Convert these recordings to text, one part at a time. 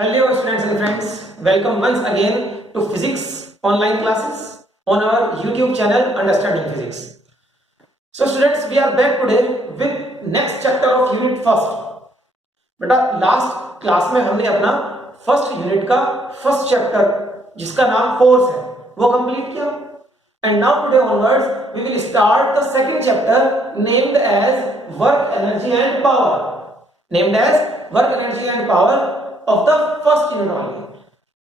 Hello students and friends, welcome once again to physics online classes on our YouTube channel Understanding Physics. So students, we are back today with next chapter of unit first. बेटा last class में हमने अपना first unit का first chapter जिसका नाम force है वो complete किया and now today onwards we will start the second chapter named as work energy and power of the first unit only.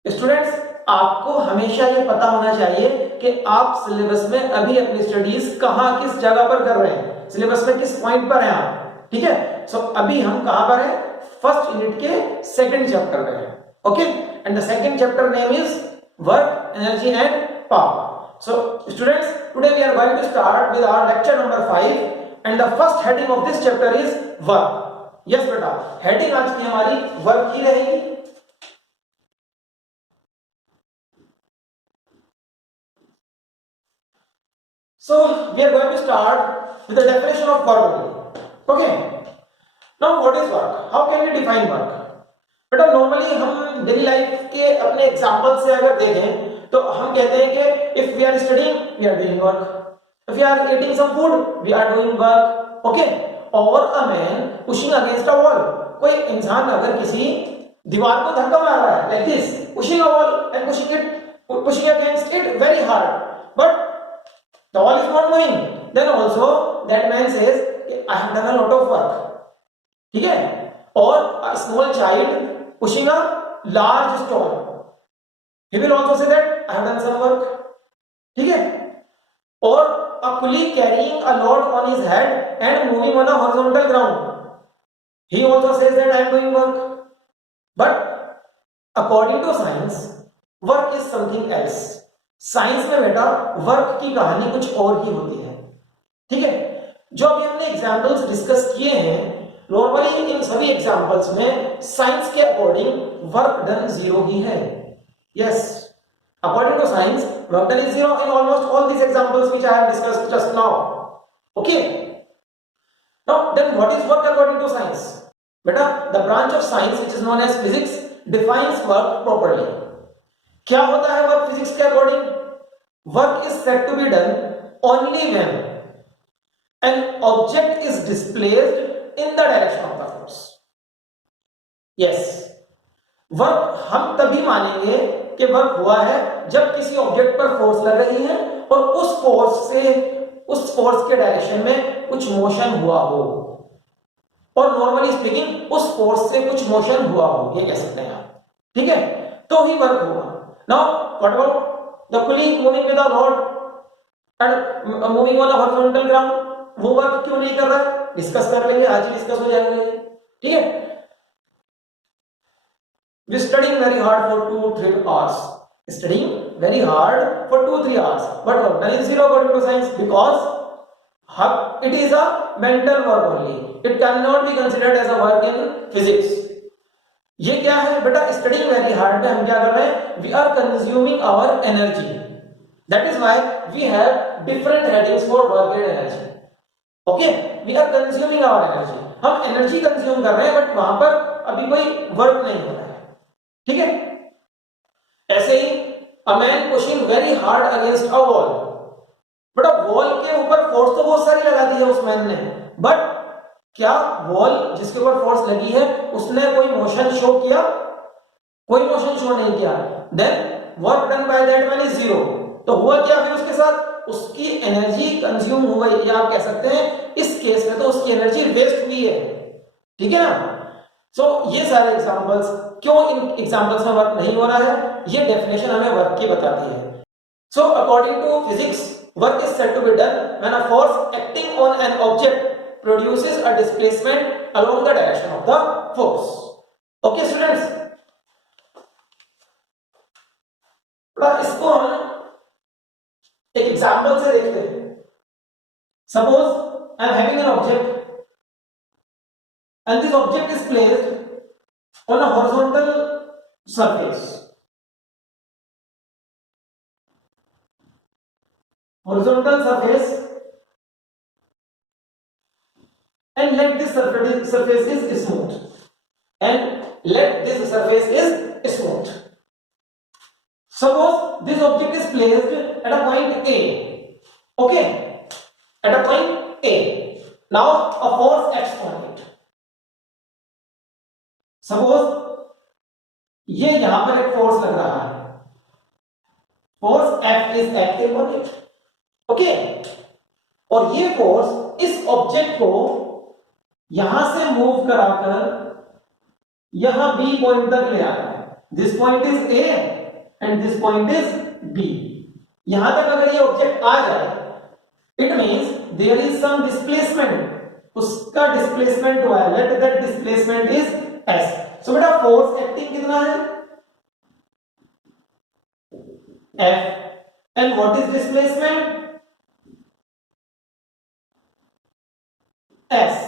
Students, आपको हमेशा ये पता होना चाहिए कि आप सिलेबस में अभी अपनी स्टडीज कहां किस जगह पर कर रहे हैं, सिलेबस में किस पॉइंट पर हैं आप, ठीक है। सो अभी हम कहां पर हैं, फर्स्ट यूनिट के सेकंड चैप्टर में हैं, okay. And the second chapter name is work energy and power. So students, today we are going to start with our lecture number 5 and the first heading of this chapter is work. Yes बेटा, heading आज की हमारी work की रहेगी. So we are going to start with the definition of work only. Okay. Now what is work? How can we define work? बेटा normally हम daily life के अपने एग्जांपल से अगर देखें तो हम कहते हैं कि if we are studying we are doing work, if we are eating some food we are doing work, okay. or a man pushing against a wall, कोई इंसान अगर किसी दीवार को धक्का मार रहा है like this, pushing a wall and pushing against it very hard but the wall is not moving, then also that man says I have done a lot of work, ठीक है. or a small child pushing a large stone, he will also say that I have done some work, ठीक है. or a colleague carrying a load on his head and moving on a horizontal ground, he also says that I am doing work. but according to science work is something else. Science में बेटा work की कहानी कुछ और ही होती है, ठीक है. जो अभी हमने एग्जांपल्स डिस्कस किए हैं नॉर्मली इन सभी एग्जांपल्स में साइंस के अकॉर्डिंग वर्क डन जीरो ही है. Yes, according to science work done is zero in almost all these examples which I have discussed just now, okay. Now then what is work according to science? बेटा the branch of science which is known as physics defines work properly. क्या होता है work physics के according? Work is said to be done only when an object is displaced in the direction of the force. Yes, work हम तभी मानेंगे कि work हुआ है जब किसी ऑब्जेक्ट पर फोर्स लग रही है और उस फोर्स के डायरेक्शन में कुछ मोशन हुआ हो, और नॉर्मली स्पीकिंग उस फोर्स से कुछ मोशन हुआ हो, ये कह सकते हैं आप, ठीक है, तो ही वर्क होगा. Now what about the colleague moving with a rod and moving on a horizontal ground? वो वर्क क्यों नहीं कर रहा है? डिस्कस कर लेंगे, आज ही डिस्कस हो जाएगा, ठीक है. we studying very hard for 2-3 hours, studying very hard for 2-3 hours, but work done is zero according to science because it is a mental work only, it cannot be considered as a work in physics. ये क्या है बेटा? studying very hard में हम क्या कर रहे हैं? we are consuming our energy, that is why we have different headings for work and energy. Okay, we are consuming our energy, हम एनर्जी कंज्यूम कर रहे हैं बट वहां पर अभी कोई वर्क नहीं हो रहा है, ठीक है. ऐसे ही a man pushing very hard against a wall, but wall के ऊपर फोर्स तो बहुत सारी लगा दी है उस मैन ने, बट क्या वॉल जिसके ऊपर फोर्स लगी है उसने कोई मोशन शो किया? कोई मोशन शो नहीं किया. Then work done by that man is zero. तो हुआ क्या फिर उसके साथ? उसकी एनर्जी कंज्यूम हो गई, या आप कह सकते हैं इस केस में तो उसकी एनर्जी वेस्ट हुई है, ठीक है ना. सो ये सारे एग्जांपल्स, क्यों इन एग्जांपल्स में वर्क नहीं हो रहा है, ये डेफिनेशन हमें वर्क की बताती है. So according to physics work is said to be done when a force acting on an object produces a displacement along the direction of the force. Okay students, इसको हम एक एग्जांपल से देखते हैं. Suppose I am having an object and this object is placed on a horizontal surface. Horizontal surface and let this surface is smooth and let this surface is smooth. Suppose this object is placed at a point A, okay, at a point A. Now a force acts on it. Suppose ये यहां पर एक force लग रहा है, force F is acting on it, okay, और ये force इस ऑब्जेक्ट को यहां से मूव कराकर यहां B पॉइंट तक ले आ रहा है. This point is A and this point is B. यहां तक अगर ये ऑब्जेक्ट आ जाए, it means there is some displacement, उसका डिस्प्लेसमेंट हुआ है, let that displacement is S. So बेटा फोर्स एक्टिंग कितना है? F. And what is displacement? S.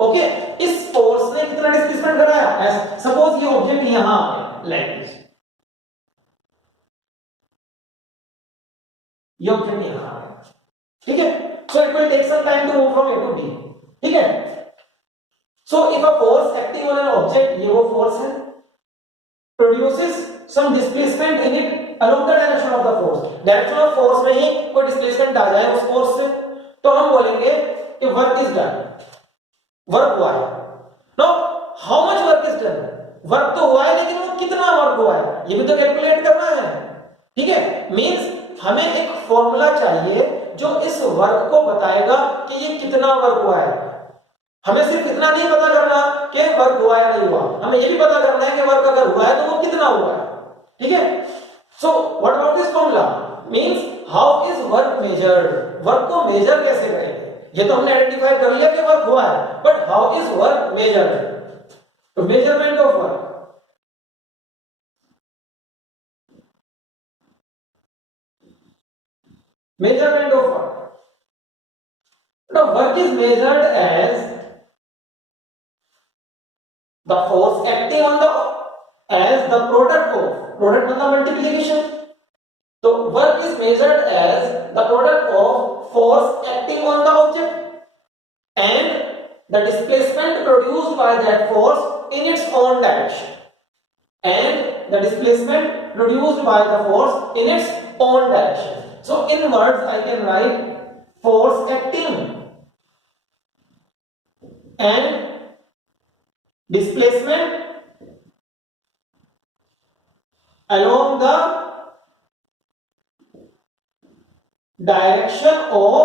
Okay, इस फोर्स ने कितना डिस्प्लेसमेंट कराया? S. सपोज ये ऑब्जेक्ट यहां आ गया, लाइक दिस, ये ऑब्जेक्ट यहां आ गया, ठीक है. So it will take some time to move from A to B, ठीक है. So if a force acting on an object, ये वो फोर्स है, produces some displacement in it along the direction of the force. Direction of force में ही कोई displacement आ जाए उस force से, तो हम बोलेंगे कि वर्क इज डन, वर्क हुआ है. No, how much work is done? Work तो हुआ है, लेकिन वो कितना वर्क हुआ है ये भी तो कैलकुलेट करना है, ठीक है. मींस हमें एक फॉर्मूला चाहिए जो इस वर्क को बताएगा कि ये कितना वर्क हुआ है. हमें सिर्फ इतना नहीं पता करना कि वर्क हुआ या नहीं हुआ, हमें ये भी पता करना है कि वर्क अगर हुआ है तो वो कितना हुआ है, ठीक है. So what about this formula? Means how is work measured? Work को मेजर कैसे करेंगे? ये तो हमने आइडेंटिफाई कर लिया कि वर्क हुआ है, but how is work measured? तो measurement of work, measurement of work. Now work is measured as the force acting on the product of, product मतलब multiplication. So work is measured as the product of force acting on the object and the displacement produced by that force in its own direction, and the displacement produced by the force in its own direction. So in words I can write force acting and displacement along the direction of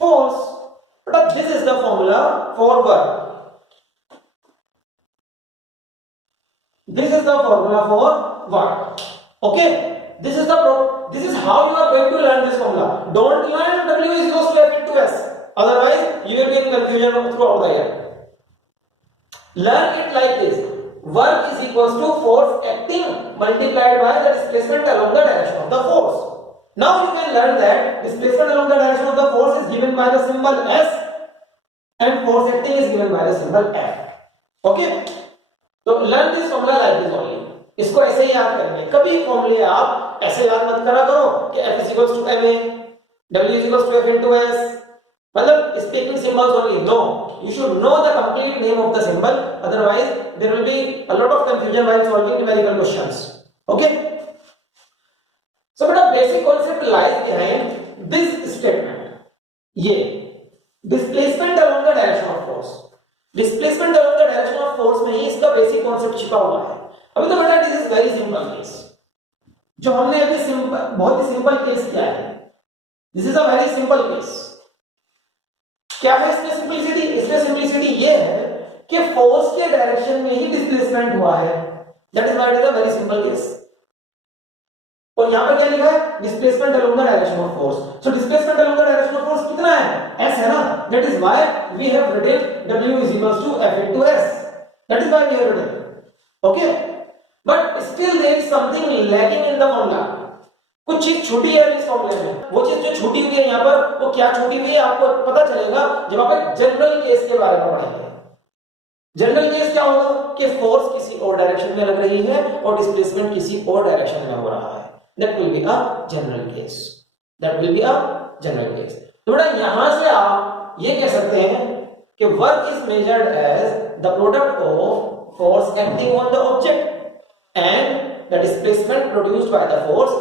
force. But this is the formula for work. This is the formula for work. Okay, this is how you are going to learn this formula. Don't learn W is equals to F into S, otherwise you will be in confusion throughout the year. Learn it like this: work is equals to force acting multiplied by the displacement along the direction of the force. Now you can learn that displacement along the direction of the force is given by the symbol S and force acting is given by the symbol F. Okay, so learn this formula like this only. इसको ऐसे ही याद करेंगे. कभी फॉर्मूले आप ऐसे याद मत करा करो कि F is equals to ma, W is equals to F into S, मतलब speaking symbols only. No, you should know the complete name of the symbol, otherwise there will be a lot of confusion while solving numerical questions. Okay, so बेटा basic concept lies behind this statement. ये displacement along the direction of force, displacement along the direction of force में ही इसका basic concept छिपा हुआ है. अभी तो बेटा this is very simple case, जो हमने अभी सिंपल, बहुत ही सिंपल केस किया है. This is a very simple case. क्या है इसमें सिंपलिसिटी? इसमें सिंपलिसिटी ये है कि फोर्स के डायरेक्शन में ही डिस्प्लेसमेंट हुआ है. That is why it is a very simple case. और यहां पर क्या लिखा है? Displacement along the direction of force. So displacement along the direction of force कितना है? S है ना. That is why we have written W is equals to F into S. That is why we have written. Okay, but still there is something lacking in the formula. कुछ चीज छूटी है इस फॉर्मूले में. वो चीज जो छूटी हुई है यहाँ पर, वो क्या छूटी हुई है आपको पता चलेगा जब आप एक जनरल केस के बारे में पढ़ेंगे. जनरल केस क्या होगा कि फोर्स किसी और डायरेक्शन में लग रही है और डिस्प्लेसमेंट किसी और डायरेक्शन में हो रहा है. That will be a general case. That will be a general case. तो बेटा यहां से आप ये कह सकते हैं कि work is measured as the product of force acting on the object and the displacement produced by the force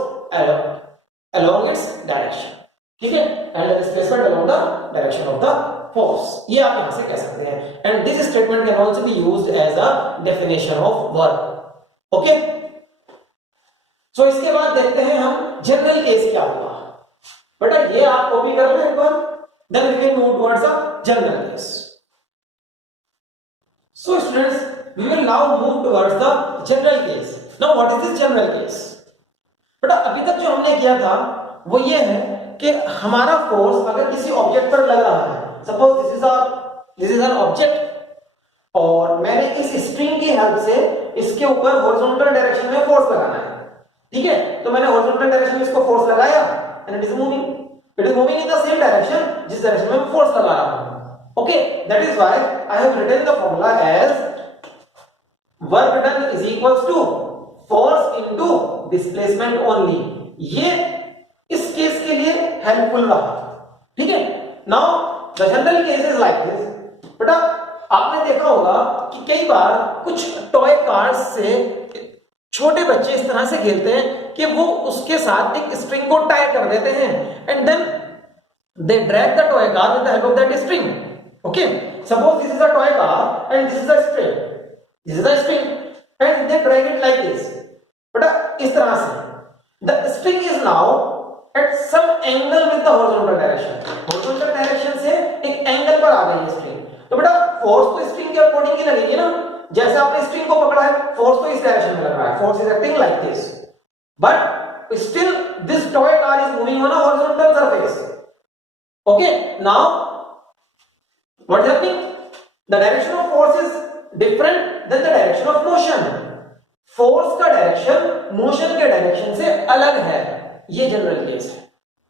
along its direction, ठीक है, and the displacement along the direction of the force, ये आप यहां से कह सकते हैं. And this statement can also be used as a definition of work. Okay, so इसके बाद देखते हैं हम जनरल केस क्या होगा. बेटा ये आप कॉपी कर लो एक बार, then we can move towards the general case. So students, we will now move towards the general case. Now what is this general case? बेटा अभी तक जो हमने किया था वो ये है कि हमारा फोर्स अगर किसी ऑब्जेक्ट पर लग रहा है, suppose this is an object, और मैंने इस स्ट्रिंग की हेल्प से इसके ऊपर हॉरिजॉन्टल डायरेक्शन में फोर्स लगाना है, ठीक है, तो मैंने हॉरिजॉन्टल डायरेक्शन में इसको फोर्स लगाया and it is moving in the same direction जिस डायरेक्शन में मैं फोर्स लगा रहा हूं. Okay, that is why I have written the formula as work done is equals to force into displacement only. ये इस केस के लिए हेल्पफुल रहा, ठीक है. Now the general case is like this. बेटा आपने देखा होगा कि कई बार कुछ टॉय कार्स से छोटे बच्चे इस तरह से खेलते हैं कि वो उसके साथ एक स्ट्रिंग को टाई कर देते हैं and then they drag the toy car with the help of that string. Okay, suppose this is a toy car and this is a string, this is a string and they drag it like this. बेटा इस तरह से the string is now at some angle with the horizontal direction. Horizontal direction से एक angle पर आ गई है string, तो बेटा फोर्स तो स्ट्रिंग के अकॉर्डिंग ही लगेगी ना. जैसे आपने स्ट्रिंग को पकड़ा है, फोर्स तो इस डायरेक्शन में लग रहा है, force is acting like this, but still this toy car is moving on a horizontal surface. Okay, now what is happening, the direction of force is different then the direction of motion. Force का direction motion के direction से अलग है. ये general case है,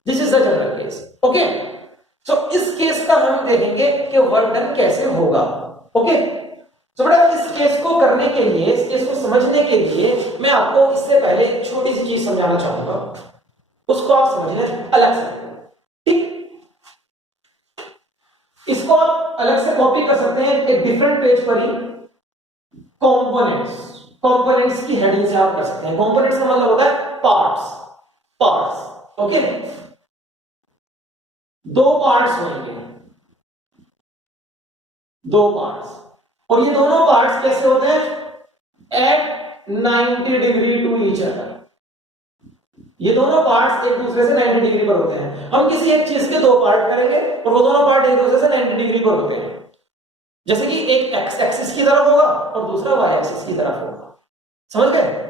this is the general case. Okay, so इस case का हम देखेंगे कि वर्क डन कैसे होगा. ओके, तो बेटा इस केस को करने के लिए, इस केस को समझने के लिए मैं आपको इससे पहले एक छोटी सी चीज समझाना चाहूंगा, उसको आप समझ लें अलग से. ठीक, इसको आप अलग से कॉपी कर सकते हैं एक डिफरेंट पेज पर ही. कंपोनेंट्स की हेडिंग से आप कर सकते हैं. कंपोनेंट्स का मतलब होता है पार्ट्स. ओके, दो पार्ट्स होंगे, दो पार्ट्स, और ये दोनों पार्ट्स कैसे होते हैं, at 90 degree to each other. ये दोनों पार्ट्स एक दूसरे से 90 डिग्री पर होते हैं. हम किसी एक चीज के दो पार्ट करेंगे और वो दोनों पार्ट एक दूसरे से 90 डिग्री पर होते हैं. जैसे कि एक एक्स एक्सिस की तरफ होगा और दूसरा वाई एक्सिस की तरफ होगा. समझ गए?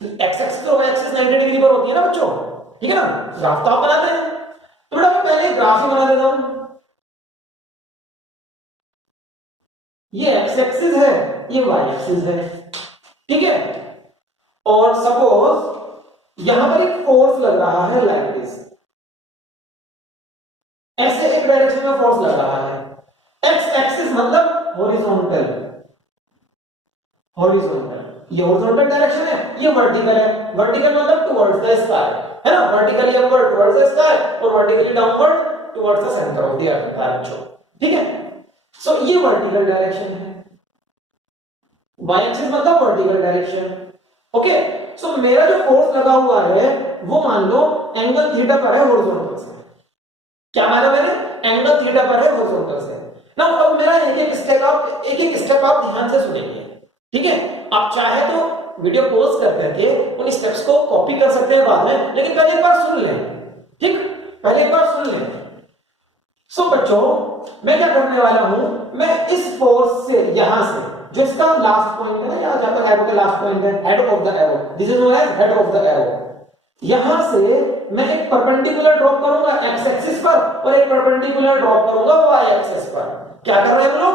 एक्स एक्सिस और वाई एक्सिस 90 डिग्री पर होती है ना बच्चों, ठीक है ना. ग्राफ तो आप बनाते हैं, तो बेटा मैं पहले ग्राफ ही बना देता हूं. ये एक्स एक्सिस है, ये वाई एक्सिस है, ठीक है. और सपोज यहां पर एक फोर्स लग रहा है लाइक दिस, ऐसे एक डायरेक्शन में फोर्स लग रहा है. एक्स एक्सिस मतलब हॉरिजॉन्टल, ये हॉरिजॉन्टल डायरेक्शन है, ये वर्टिकल है. वर्टिकल मतलब टुवर्ड्स द स्काई, है ना. Vertically upward towards the sky और vertically downward towards the centre of the earth. ठीक है, सो ये वर्टिकल डायरेक्शन है. वाई एक्सिस मतलब वर्टिकल डायरेक्शन. ओके, सो मेरा जो फोर्स लगा हुआ है वो मान लो एंगल थीटा पर है हॉरिजॉन्टल से. क्या माना मैंने, एंगल थीटा पर है हॉरिजॉन्टल से. ना अब मेरा एक एक स्टेप आप ध्यान से सुनेंगे, ठीक है. आप चाहे तो वीडियो पॉज कर करके उन स्टेप्स को कॉपी कर सकते हैं बाद में, लेकिन पहले एक बार सुन लें. ठीक, पहले एक बार सुन लें. सो बच्चों मैं क्या करने वाला हूं, मैं इस फोर्स से यहां से जो इसका लास्ट पॉइंट है ना, यहां जहां पर एरो का लास्ट पॉइंट है, head of the arrow, this is known as head of the arrow. यहां से मैं एक परपेंडिकुलर ड्रॉप करूंगा एक्स एक्सिस पर और एक परपेंडिकुलर ड्रॉप करूंगा वाई एक्सिस पर. क्या कर रहे हैं हम लोग,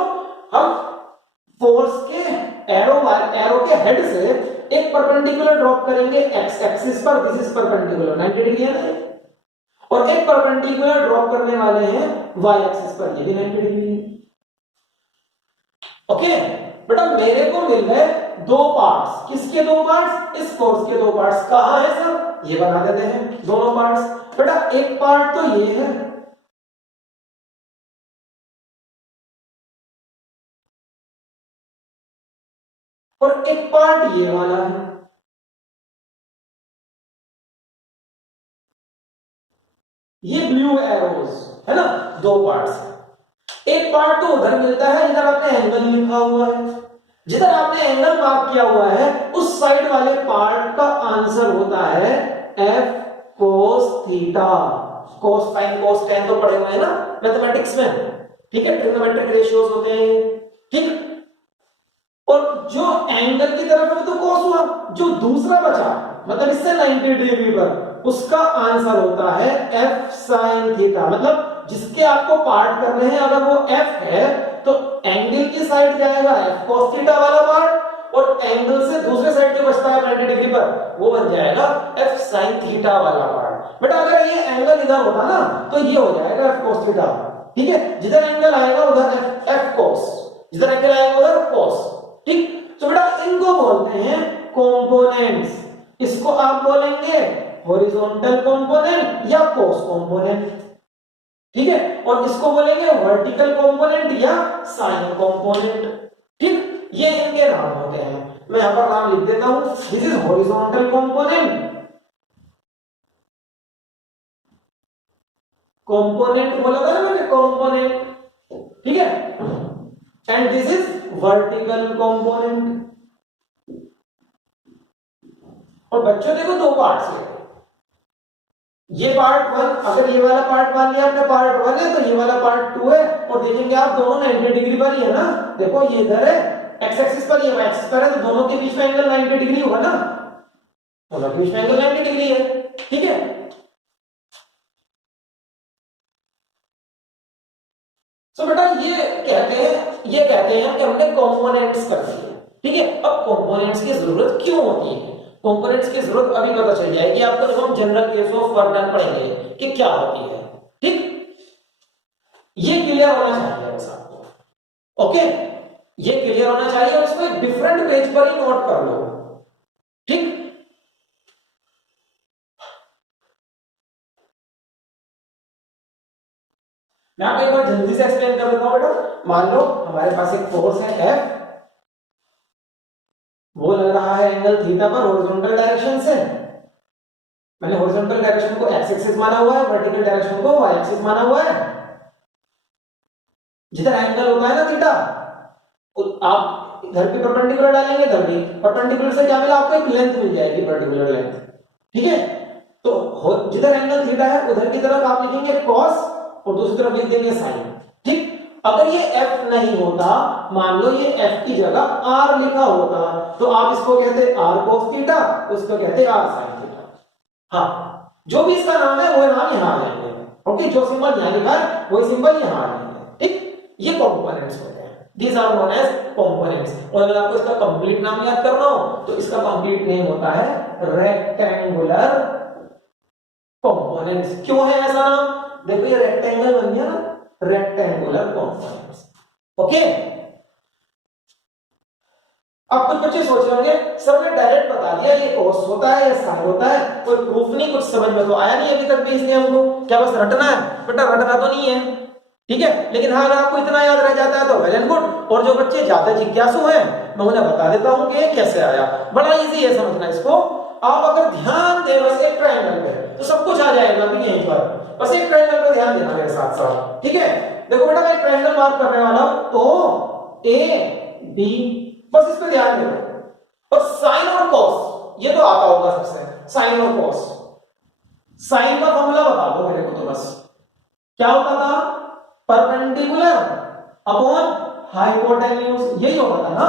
हम फोर्स के एरो के हेड से एक परपेंडिकुलर ड्रॉप करेंगे एक्स एक्सिस पर, दिस इज परपेंडिकुलर 90 डिग्री है ना, और एक परपेंडिकुलर ड्रॉप करने वाले हैं वाई एक्सिस पर, ये भी 90 डिग्री है. ओके बेटा, मेरे को मिल गए दो पार्ट्स. किसके दो पार्ट्स, इस फोर्स के दो पार्ट्स. कहां है सर, ये बना देते हैं दोनों पार्ट्स. बेटा एक पार्ट तो ये है, और एक पार्ट ये वाला है। ये ब्लू एरोज है ना, दो पार्ट्स है। एक पार्ट तो उधर मिलता है जिधर आपने एंगल लिखा हुआ है, जिधर आपने एंगल मार्क किया हुआ है उस साइड वाले पार्ट का आंसर होता है एफ कोस थीटा। कोस साइन कोस टेन तो पढ़े हुए हैं ना मैथमेटिक्स में, ठीक है, ट्रिग्नोमेट्रिक रेशियोज होते हैं, ठीक। और जो एंगल की तरफ है तो कोस हुआ, जो दूसरा बचा मतलब इससे 90 डिग्री पर, उसका आंसर होता है एफ साइन थीटा। मतलब जिसके आपको पार्ट करने हैं अगर वो एफ है तो एंगल की साइड जाएगा एफ कोस थीटा वाला पार्ट, और एंगल से दूसरे साइड जो बचता है 90 डिग्री पर वो बन जाएगा एफ साइन थीटा वाला पार्ट। बेटा अगर ये एंगल इधर होता ना तो ये हो जाएगा एफ कोस थीटा, ठीक है। जिधर एंगल आएगा उधर एफ कोस, जिधर एंगल आएगा उधर कोस, ठीक। तो बेटा इनको बोलते हैं कंपोनेंट्स। इसको आप बोलेंगे हॉरिजॉन्टल कंपोनेंट या कोस कंपोनेंट, ठीक है। और इसको बोलेंगे वर्टिकल कंपोनेंट या साइन कंपोनेंट, ठीक। ये इनके नाम होते हैं। मैं यहां पर नाम लिख देता हूं, this is horizontal component, component बोला था ना मैंने, कंपोनेंट, ठीक है। And this is vertical component. और बच्चों देखो दो पार्ट्स है, ये पार्ट वन, अगर ये वाला पार्ट मान लिया आपने पार्ट वन है तो ये वाला पार्ट टू है, और देखेंगे आप दोनों 90 डिग्री पर ही है ना। देखो ये इधर है एक्स एक्सिस पर, ये वाई एक्सिस पर है, तो दोनों के बीच में एंगल 90 डिग्री होगा ना, दोनों के बीच में एंगल 90 डिग्री है, ठीक है। सो बेटा ये कहते हैं कि हमने कंपोनेंट्स कर दिए, ठीक है। अब कंपोनेंट्स की जरूरत क्यों होती है, कंपोनेंट्स की जरूरत अभी पता चल जाएगी आपको जब हम general case of work done पढ़ेंगे कि क्या होती है, ठीक। ये क्लियर होना चाहिए बस आपको, ओके। ये क्लियर होना चाहिए और इसको एक डिफरेंट पेज पर ही नोट कर लो, ठीक। मैं आपको एक बार जल्दी से एक्सप्लेन कर देता हूं बेटा। मान लो हमारे पास एक फोर्स है एफ, वो लग रहा है एंगल थीटा पर हॉरिजॉन्टल डायरेक्शन से। मैंने हॉरिजॉन्टल डायरेक्शन को एक्स एक्सिस माना हुआ है, वर्टिकल डायरेक्शन को वाई एक्सिस माना हुआ है। जिधर एंगल होता है ना थीटा, आप इधर भी परपेंडिकुलर डालेंगे, इधर भी परपेंडिकुलर से क्या मिला आपको, एक लेंथ मिल जाएगी, पर्टिकुलर लेंथ, ठीक है। तो जिधर एंगल थीटा है उधर की तरफ आप लिखेंगे कॉस और दूसरी तरफ लिख देंगे साइन, ठीक। अगर ये f नहीं होता, मान लो ये f की जगह r लिखा होता, तो आप इसको कहते r cos थीटा, उसको कहते r sin थीटा। हाँ, जो भी इसका नाम है वो नाम यहां आ जाएंगे, ओके। जो सिंबल यहां लिखा है वही सिंबल यहां आ जाएंगे, ठीक। ये कंपोनेंट्स होते हैं, these are known as components. और अगर आपको इसका कंप्लीट नाम याद करना हो तो इसका कंप्लीट नेम होता है रेक्टेंगुलर कंपोनेंट्स। क्यों है ऐसा नाम, देखो ये रेक्टेंगल बन गया ना, रेक्टेंगुलर कंपोनेंट्स, ओके। अब कुछ बच्चे सोच रहे होंगे सर ने डायरेक्ट बता दिया ये कोस होता है या साइन होता है, कोई प्रूफ नहीं, कुछ समझ में तो आया नहीं अभी तक भी, इसलिए हमको क्या बस रटना है। बेटा रटना तो नहीं है, ठीक है, लेकिन हाँ अगर आपको इतना याद रह जाता है तो वेल एंड गुड। और जो बच्चे ज्यादा जिज्ञासु हैं मैं उन्हें बता देता हूं कि कैसे आया, बड़ा इजी है समझना इसको। आप अगर ध्यान दें बस एक ट्रायंगल पे तो सब कुछ आ जाएगा अभी यहीं पर, बस एक ट्रायंगल पे ध्यान देना मेरे साथ साथ, ठीक है। देखो बेटा मैं ट्रायंगल मार्क करने वाला हूं, तो ए बी, बस इस पे ध्यान दो। और साइन और कॉस ये तो आता होगा सबसे, साइन और कॉस। साइन का फॉर्मूला बता दो मेरे को तो बस, क्या होता था, परपेंडिकुलर अपॉन हाइपोटेन्यूज, यही होता था ना।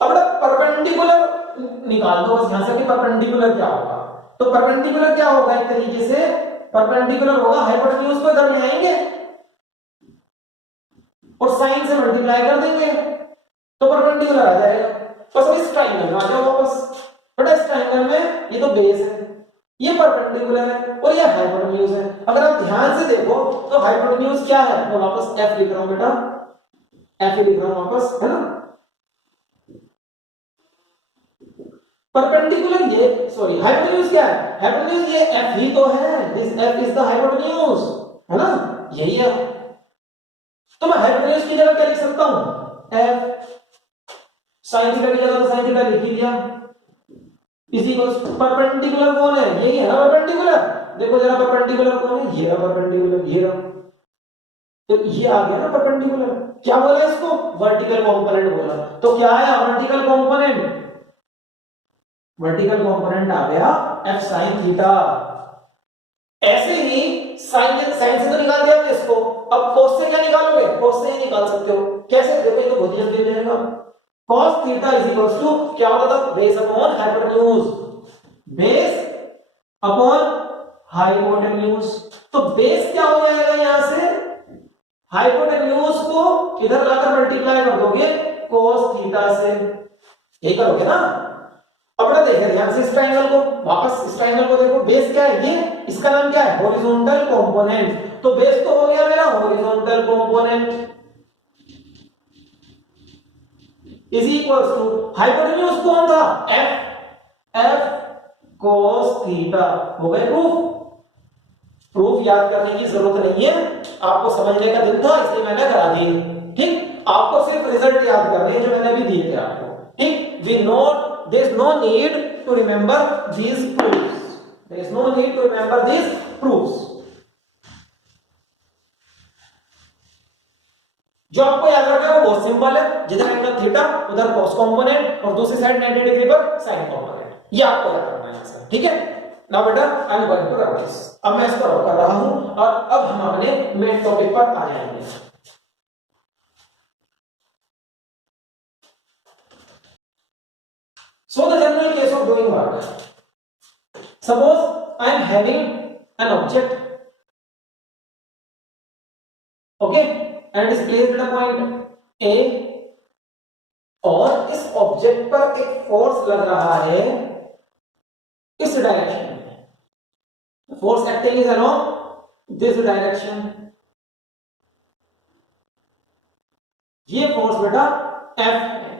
अब परपेंडिकुलर निकाल दो बस यहां से कि परपेंडिकुलर क्या होगा, तो परपेंडिकुलर क्या होगा, एक तरीके से परपेंडिकुलर होगा हाइपोटेन्यूज को इधर ले आएंगे और साइन से मल्टीप्लाई कर देंगे तो परपेंडिकुलर आ जाएगा। बस अब इस ट्रायंगल में आ जाओ वापस, बट इस ट्रायंगल में ये तो बेस है, ये परपेंडिकुलर है और ये हाइपोटेन्यूज है। अगर आप ध्यान से देखो तो हाइपोटेन्यूज क्या है, मैं वापस f लिख रहा हूं बेटा, f लिख रहा हूं वापस, है ना। परपेंडिकुलर ये सॉरी हाइपोटेन्यूज क्या है, हाइपोटेन्यूज ये f ही तो है, this f is the hypotenuse, है ना, यही है। तो मैं हाइपोटेन्यूज की जगह क्या लिख सकता हूं, f। साइन थीटा की जगह तो साइन थीटा लिख ही दिया, इसी को परपेंडिकुलर कौन है, यही है ना परपेंडिकुलर, देखो जरा परपेंडिकुलर कौन है, ये रहा परपेंडिकुलर, ये रहा, तो ये आ गया ना परपेंडिकुलर। क्या बोला इसको, वर्टिकल कंपोनेंट बोला, तो क्या आया वर्टिकल कंपोनेंट, वर्टिकल कंपोनेंट आ गया f sin थीटा। ऐसे ही साइन से तो निकाल दिया हमने इसको, अब cos से क्या निकालोगे, cos से ही निकाल सकते हो, कैसे, देखो ये तो बहुत जल्दी हो जाएगा। cos theta is equal to क्या होता था, base upon hypotenuse, base upon hypotenuse, तो बेस क्या हो जाएगा, यहां से हाइपोटेन्यूज को इधर लाकर मल्टीप्लाई कर दोगे cos थीटा से, यही करोगे ना। अब बेटा देखिए ध्यान से इस ट्रायंगल को, वापस इस ट्रायंगल को देखो, बेस क्या है, ये इसका नाम क्या है, हॉरिजॉन्टल कंपोनेंट, तो बेस तो हो गया मेरा horizontal component is equal to hypotenuse कौन था, f cos थीटा, हो गए प्रूफ। प्रूफ याद करने की जरूरत नहीं है, आपको समझने का दिन था इसलिए मैंने करा दी, ठीक, आपको सिर्फ रिजल्ट याद करने हैं जो मैंने अभी दिए थे आपको, ठीक। We note there is no need to remember these proofs, there is no need to remember these proofs। जो आपको याद रखना है वो बहुत सिंपल है, जिधर एंगल थीटा उधर cos कंपोनेंट और दूसरी साइड 90 डिग्री पर sin कंपोनेंट, ये आपको याद रखना है सर, ठीक है। नाउ बेटा I am going to run this, अब मैं इसको रन कर रहा हूं और अब हम अपने मेन टॉपिक पर आ जाएंगे। So the general case of doing work. Suppose I am having an object, okay, and it is placed at a point A, और इस ऑब्जेक्ट पर एक फोर्स लग रहा है इस डायरेक्शन में, force acting is along this direction, ये फोर्स बेटा F है,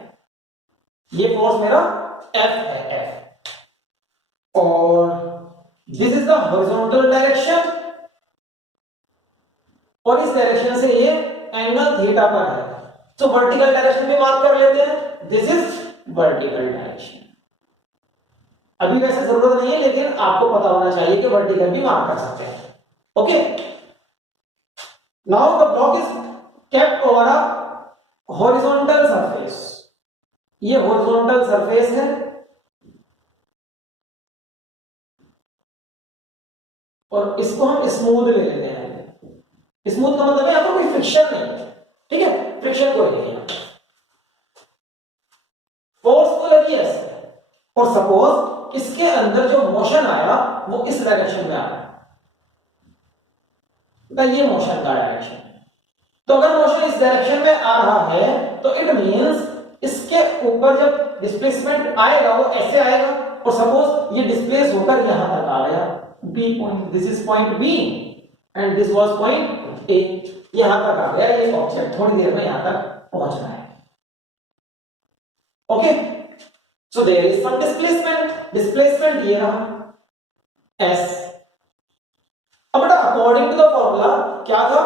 ये फोर्स मेरा F है, F, और this is the horizontal direction, और इस डायरेक्शन से ये एंगल थीटा पर है, तो वर्टिकल डायरेक्शन भी मार्क कर लेते हैं, दिस इज वर्टिकल डायरेक्शन। अभी वैसे जरूरत नहीं है लेकिन आपको पता होना चाहिए कि वर्टिकल भी मार्क कर सकते हैं, okay. Now the block is kept over a horizontal surface, ये हॉरिजॉन्टल सरफेस है और इसको हम स्मूथ ले लेते हैं, स्मूथ का मतलब है यहाँ पर कोई फ्रिक्शन नहीं है, ठीक है, फ्रिक्शन कोई नहीं है, फोर्स तो लगी है ऐसे, और सपोज इसके अंदर जो मोशन आया वो इस डायरेक्शन में आया, ये मोशन का डायरेक्शन, तो अगर मोशन इस डायरेक्शन में आ रहा है तो इट मींस इसके ऊपर जब डिस्प्लेसमेंट आएगा वो ऐसे आएगा, और सपोज ये डिस्प्लेस होकर यहां तक आ गया B point, this is point B and this was point A, यहां तक आ गया ये ऑब्जेक्ट, थोड़ी देर में यहां तक पहुंच रहा है, okay. So there is some displacement, displacement ये रहा एस। अब बेटा अकॉर्डिंग टू द फॉर्मूला क्या था,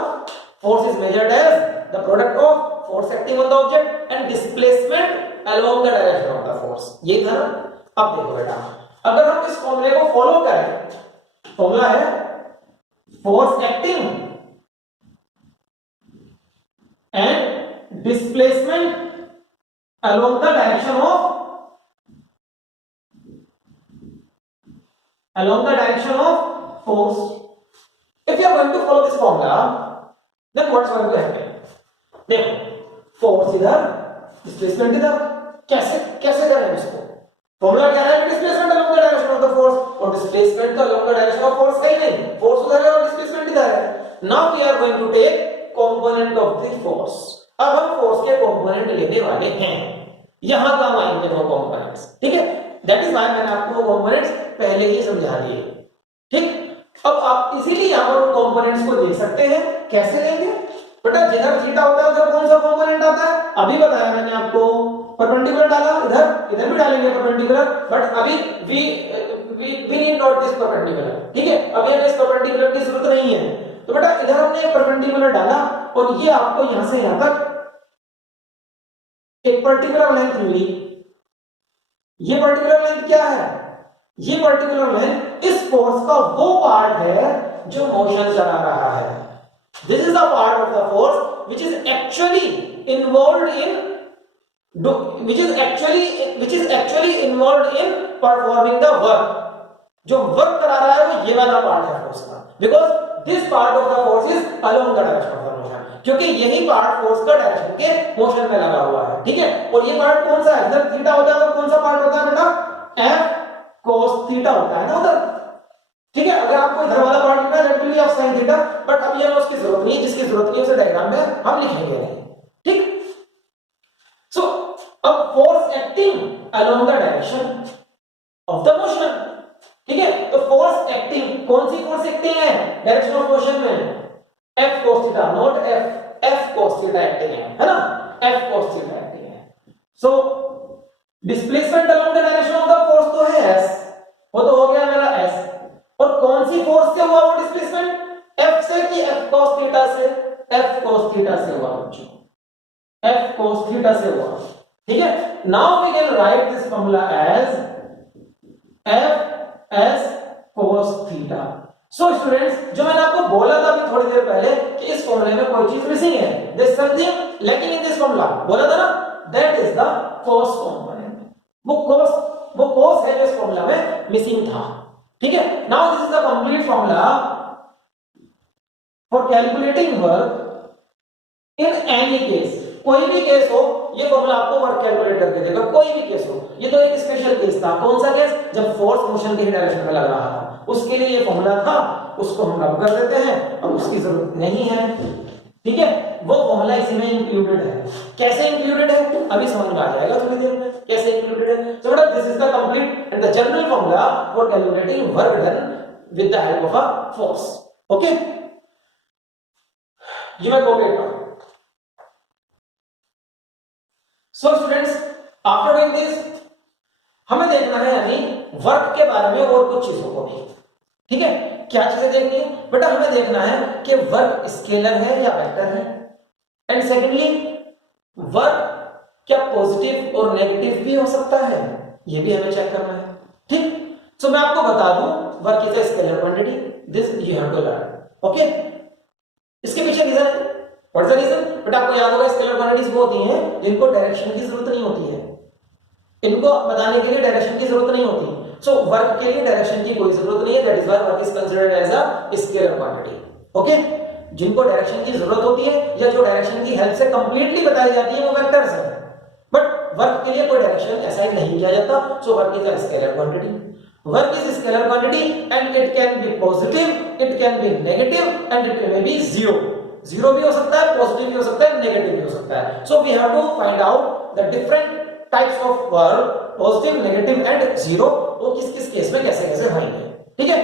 force is measured as the product of force acting on the object and displacement along the direction of the force, ये था ना। अब देखो बेटा अगर हम इस फॉर्मूले को फॉलो करें, फॉर्मूला है force acting and displacement along the direction of force. If you are going to follow this formula, then what is going to happen? देखो फोर्स इधर, डिस्प्लेसमेंट इधर, कैसे कैसे करें इसको, फॉर्मूला क्या है, displacement along the direction of the force, और डिस्प्लेसमेंट तो along the direction of force है ही नहीं, फोर्स उधर है और डिस्प्लेसमेंट इधर है। Now we are going to take component of the force, अब हम फोर्स के कंपोनेंट लेने वाले हैं, यहां काम आएंगे दो कंपोनेंट्स, ठीक है। दैट इज व्हाई मैंने आपको कंपोनेंट्स पहले ही समझा दिए, ठीक। अब आप इजीली यहां पर कंपोनेंट्स को देख सकते हैं, कैसे लेंगे बेटा, जिधर थीटा होता है उधर कौन सा कंपोनेंट आता है, अभी बताया मैंने आपको, परपेंडिकुलर डाला, इधर इधर भी डालेंगे परपेंडिकुलर, बट अभी we need not this perpendicular, ठीक है, अभी हमें इस परपेंडिकुलर की जरूरत नहीं है। तो बेटा इधर हमने एक परपेंडिकुलर डाला और ये आपको यहां से यहां तक एक पर्टिकुलर लेंथ मिली। ये पर्टिकुलर लेंथ क्या है? ये पर्टिकुलर लेंथ इस फोर्स का वो पार्ट है जो मोशन चला रहा है। This is the part of the force which is actually involved in which is actually involved in performing the work। जो वर्क करा रहा है वो ये वाला पार्ट है फोर्स का, because this part of the force is along the direction of motion, क्योंकि यही पार्ट फोर्स का डायरेक्शन के मोशन में लगा हुआ है। ठीक है, और ये पार्ट कौन सा है? इधर थीटा होता है, और कौन सा पार्ट होता है बेटा? एफ cos थीटा होता है ना उधर। ठीक है, अगर आपको इधर वाला पार्ट लिखना है that will be of sin theta, but अब ये उसकी जरूरत नहीं है, जिसकी जरूरत नहीं है उसे डायग्राम में हम लिखेंगे नहीं। ठीक, सो अब force acting along the direction of the motion. ठीक है, तो फोर्स एक्टिंग, कौन सी फोर्स एक्टिंग है डायरेक्शन ऑफ मोशन में? F cos theta, not F cos theta acting है ना? F cos थीटा एक्टिंग है। सो displacement along the direction of the force तो है S, वो तो हो गया मेरा S। और कौन सी फोर्स से हुआ वो डिस्प्लेसमेंट? F से कि F cos थीटा से? F cos थीटा से हुआ बच्चों, F cos थीटा से हुआ। ठीक है, now we can write this formula as F S cos theta. So students, जो मैंने आपको बोला था अभी थोड़ी देर पहले कि इस फॉर्मूले में कोई चीज मिसिंग है, there is something lacking in this formula, बोला था ना, that is the cos component. वो cos है जो इस फॉर्मूला में मिसिंग था। ठीक है, now this is the complete formula for calculating work in any case. कोई भी केस हो, ये फॉर्मूला आपको वर्क कैलकुलेट करके देगा, कोई भी केस हो। ये तो एक स्पेशल केस था। कौन सा केस? जब फोर्स मोशन की डायरेक्शन में लग रहा था, उसके लिए ये फॉर्मूला था, उसको हम रब कर देते हैं, अब उसकी जरूरत नहीं है। ठीक है, वो फॉर्मूला इसी में इंक्लूडेड है। कैसे इंक्लूडेड है अभी समझ में आ जाएगा थोड़ी देर में, कैसे इंक्लूडेड है। सो बेटा this is the complete and the general formula for calculating work done with the help of a force. Okay, ये मैं कॉपी करता हूं। So students, after doing this हमें देखना है अभी वर्क के बारे में और कुछ चीजों को भी। ठीक है, क्या चीजें देखनी है बेटा? हमें देखना है कि वर्क स्केलर है या वेक्टर है, एंड सेकेंडली वर्क क्या पॉजिटिव और नेगेटिव भी हो सकता है, ये भी हमें चेक करना है। ठीक, सो मैं आपको बता दूं work is a scalar quantity, this you have to learn. Okay, इसके पीछे रीजन है। What is the reason? बेटा आपको याद होगा स्केलर क्वांटिटीज वो होती हैं जिनको डायरेक्शन की जरूरत नहीं होती है, इनको बताने के लिए डायरेक्शन की जरूरत नहीं होती। सो वर्क के लिए डायरेक्शन की कोई जरूरत नहीं है, that is why work is considered as a scalar quantity. Okay, जिनको डायरेक्शन की जरूरत होती है या जो डायरेक्शन की हेल्प से कंप्लीटली बताई जाती है वो वेक्टर्स हैं, बट वर्क के लिए कोई डायरेक्शन असाइन नहीं किया जाता। So work is a scalar quantity. Work is scalar quantity and it can be positive, it can be negative and it may be zero. Zero भी हो सकता है, पॉजिटिव भी हो सकता है, नेगेटिव भी हो सकता है। So we have to find out the different types of work, positive, negative and zero, वो किस किस केस में कैसे कैसे होंगे। ठीक है,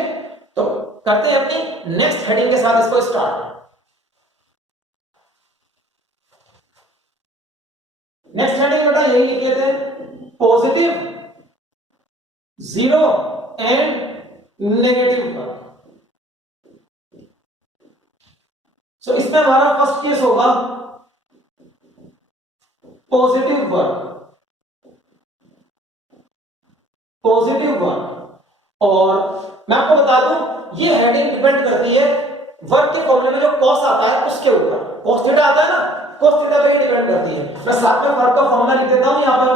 तो करते हैं अपनी नेक्स्ट हेडिंग के साथ इसको स्टार्ट। नेक्स्ट हेडिंग बेटा यही लिख लेते हैं, positive, zero and negative work. So इसमें हमारा फर्स्ट केस होगा पॉजिटिव वर्क, पॉजिटिव वर्क। और मैं आपको बता दूं ये हेडिंग डिपेंड करती है वर्क के फॉर्मूले में जो कॉस आता है उसके ऊपर। कॉस थीटा आता है ना, कॉस थीटा पे ही डिपेंड करती है। मैं साथ में वर्क का फॉर्मूला लिख देता हूं यहां पर,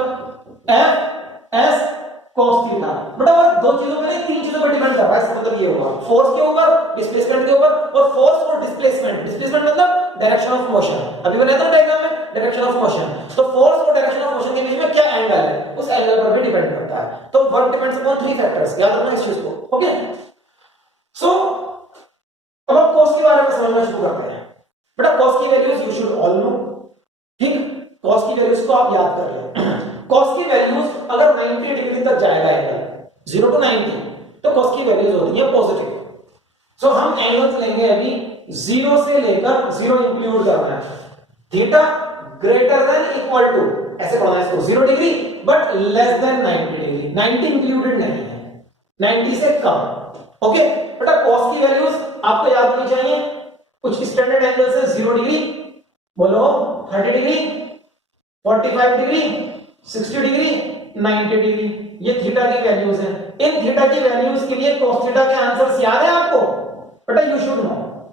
एफ एस कॉस थीटा। बेटा वर्क दो चीजों पे नहीं, तीन चीजों पे डिपेंड कर रहा है। इसका मतलब ये होगा फोर्स के ऊपर, डिस्प्लेसमेंट के ऊपर, और फोर्स और डिस्प्लेसमेंट। डिस्प्लेसमेंट मतलब डायरेक्शन ऑफ मोशन, अभी मैंने बताया डायग्राम में डायरेक्शन ऑफ मोशन। तो फोर्स और डायरेक्शन ऑफ मोशन के बीच में क्या एंगल है, उस एंगल पर भी डिपेंड करता है। तो work depends upon three factors, याद रखना इस चीज को। ओके, सो अब हम कॉस के बारे में समझना शुरू करते हैं। बेटा कॉस की values you should all know. ठीक, कॉस की वैल्यूज को आप याद कर लें। कॉस की वैल्यूज अगर 90 डिग्री तक जाएगा एंगल 0 to 90, तो कॉस की वैल्यूज होती है पॉजिटिव। सो हम एंगल्स लेंगे अभी 0 से लेकर 0 इंक्लूड करना है, theta greater than equal to, ऐसे पढ़ना है इसको, 0 degree but less than 90 degree. 90 included नहीं है, 90 से कम। ओके बेटा, कॉस की वैल्यूज आपको याद होनी चाहिए। कुछ स्टैंडर्ड एंगल से 0 डिग्री, बोलो 30 डिग्री, 45 डिग्री, 60 डिग्री, 90 डिग्री, ये थीटा की वैल्यूज है। इन थीटा की वैल्यूज के लिए cos थीटा के आंसर्स याद है आपको? बेटा यू शुड नो,